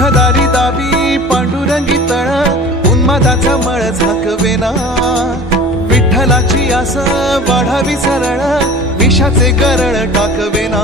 तुझ्या दारी दावी पांडुरंगी तळ उन्मादाचा मळ झाकवेना विठ्ठलाची आस वाढावी सरळ विषाचे गरळ टाकवेना